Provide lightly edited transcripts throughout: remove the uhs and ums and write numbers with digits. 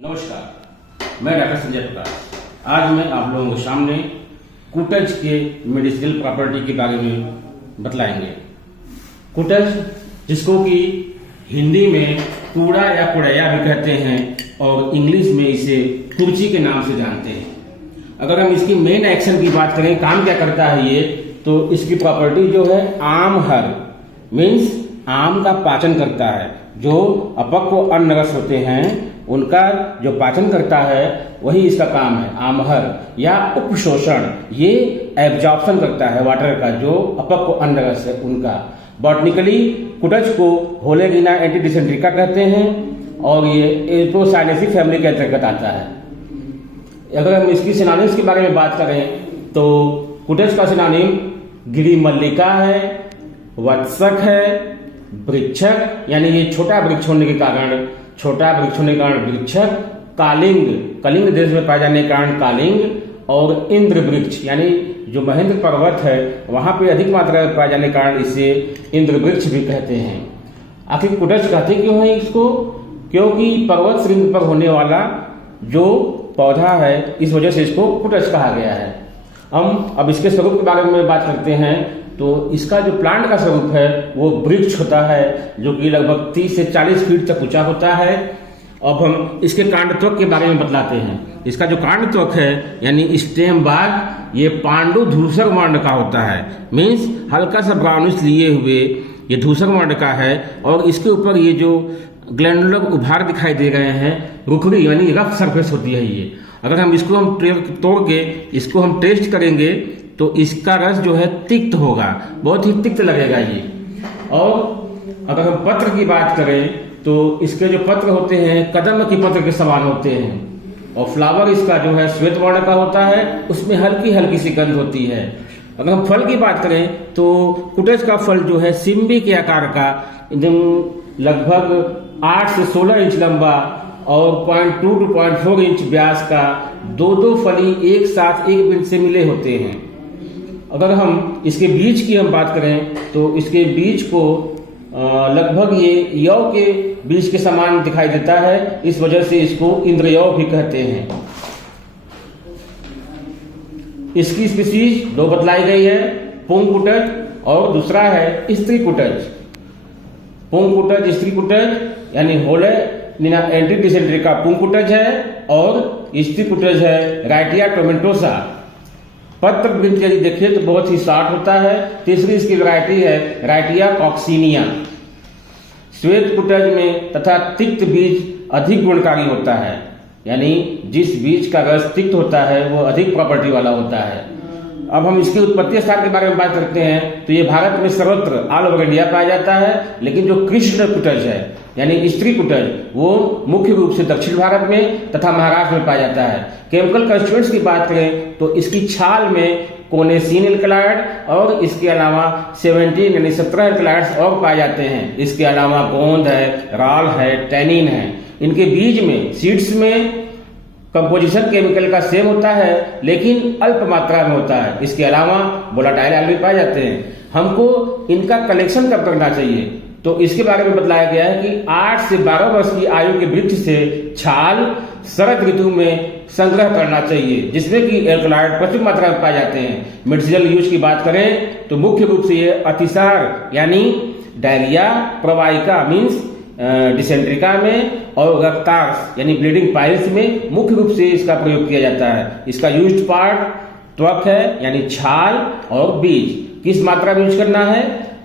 नमस्कार, मैं डॉक्टर संजय प्रकाश। आज मैं आप लोगों के सामने कुटज के मेडिसिनल प्रॉपर्टी के बारे में बतलाएंगे। कुटज, जिसको कि हिंदी में कूड़ा या कुड़ैया भी कहते हैं और इंग्लिश में इसे तुलसी के नाम से जानते हैं। अगर हम इसकी मेन एक्शन की बात करें, काम क्या करता है ये, तो इसकी प्रॉपर्टी जो है आमहर मीन्स आम का पाचन करता है। जो अपक्व अन्न रस होते हैं उनका जो पाचन करता है वही इसका काम है। आमहर या उपशोषण, ये एब्जॉर्प्शन करता है वाटर का, जो अपक्व अन्न रस है उनका। बॉटनिकली कुटज को होलेगिना एंटीडिसेंट्रिका कहते हैं और ये एप्रोसाइनेसी फैमिली के अंतर्गत आता है। अगर हम इसकी सिनोनिम्स के बारे में बात करें तो कुटज का सिनोनिम गिरिमल्लिका है, वत्सक है, वृक्षक यानी ये छोटा वृक्ष होने के कारण वृक्षक, कालिंग, कलिंग देश में पाए जाने के कारण कालिंग, और इंद्र वृक्ष यानी जो महेंद्र पर्वत है वहां पे अधिक मात्रा में पाए जाने के कारण इसे इंद्र वृक्ष भी कहते हैं। आखिर कुटज कहते क्यों है इसको? क्योंकि पर्वत श्रृंग पर होने वाला जो पौधा है इस वजह से इसको कुटज कहा गया है। हम अब इसके स्वरूप के बारे में बात करते हैं तो इसका जो प्लांट का स्वरूप है वो वृक्ष होता है, जो कि लगभग 30 से 40 फीट तक ऊंचा होता है। अब हम इसके कांड त्वक के बारे में बतलाते हैं। इसका जो कांड त्वक है यानी स्टेम बाग, ये पांडु धूसर वर्ण का होता है, मीन्स हल्का सा ब्राउनिश लिए हुए ये धूसर वर्ण का है। और इसके ऊपर ये जो ग्लैंडुलर उभार दिखाई दे रहे हैं, रुखड़ी यानी रफ सरफेस होती है ये। अगर हम इसको तोड़ के इसको हम टेस्ट करेंगे तो इसका रस जो है तिक्त होगा, बहुत ही तिक्त लगेगा ये। और अगर हम पत्र की बात करें तो इसके जो पत्र होते हैं कदम की पत्र के समान होते हैं। और फ्लावर इसका जो है श्वेत वर्ण का होता है, उसमें हल्की हल्की सी गंध होती है। अगर हम फल की बात करें तो कुटज का फल जो है सिम्बी के आकार का, एकदम लगभग 8 से 16 इंच लंबा और 0.2 to 0.4 इंच व्यास का दो फली एक साथ एक बिंद से मिले होते हैं। अगर हम इसके बीज की हम बात करें तो इसके बीज को लगभग ये यौ के बीज के समान दिखाई देता है, इस वजह से इसको इंद्रयौ भी कहते हैं। इसकी स्पीसीज दो बतलाई गई है, पुंग कुटज और दूसरा है स्त्री कुटज। पुंग कुटज, स्त्री कुटज यानी होलेगिना एंटीडिसेंट्रिका पुंग कुटज है और स्त्री कुटज है राइटिया टोमेंटोसा। पत्र वृंत यदि देखें तो बहुत ही शार्ट होता है। तीसरी इसकी वैरायटी है राइटिया कॉक्सिनिया। श्वेत कुटज में तथा तिक्त बीज अधिक गुणकारी होता है, यानी जिस बीज का रस तिक्त होता है वो अधिक प्रॉपर्टी वाला होता है। अब हम इसकी उत्पत्ति स्थान के बारे में बात करते हैं तो ये भारत में सर्वत्र ऑल ओवर इंडिया पाया जाता है, लेकिन जो कृष्ण कुटज है यानी स्त्री कुटज वो मुख्य रूप से दक्षिण भारत में तथा महाराष्ट्र में पाया जाता है। केमिकल कंस्टिट्यूएंट्स की बात करें तो इसकी छाल में कोनेसिन एल्कलॉइड और इसके अलावा 17 यानी 17 एल्कलॉइड्स और पाए जाते हैं। इसके अलावा गोंद है, राल है, टैनिन है। इनके बीज में, सीड्स में कंपोजिशन केमिकल का सेम होता है लेकिन अल्प मात्रा में होता है। इसके अलावा वोलेटाइल आयल भी पाए जाते हैं। हमको इनका कलेक्शन कब करना चाहिए तो इसके बारे में बतलाया गया है कि 8 से 12 वर्ष की आयु के वृक्ष से छाल शरद ऋतु में संग्रह करना चाहिए, जिसमें कि एल्कलॉइड प्रचुर मात्रा में पाए जाते हैं। मेडिसिनल यूज की बात करें तो मुख्य रूप से ये अतिसार यानी डायरिया, प्रवाहिका मीन्स डिसेंट्रिका में और रक्तार्थ यानी ब्लीडिंग पाइल्स में मुख्य रूप से इसका प्रयोग किया जाता है। इसका यूज्ड पार्ट त्वक है यानी छाल और बीज। किस मात्रा में यूज करना है?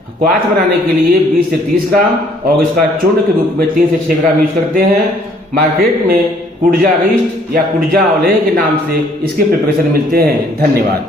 क्वाथ बनाने के लिए 20 से 30 ग्राम और इसका चूर्ण के रूप में 3 से 6 ग्राम यूज करते हैं। मार्केट में कुडजा रिस्ट या कुडजा औलेह के नाम से इसके प्रिपरेशन मिलते हैं। धन्यवाद।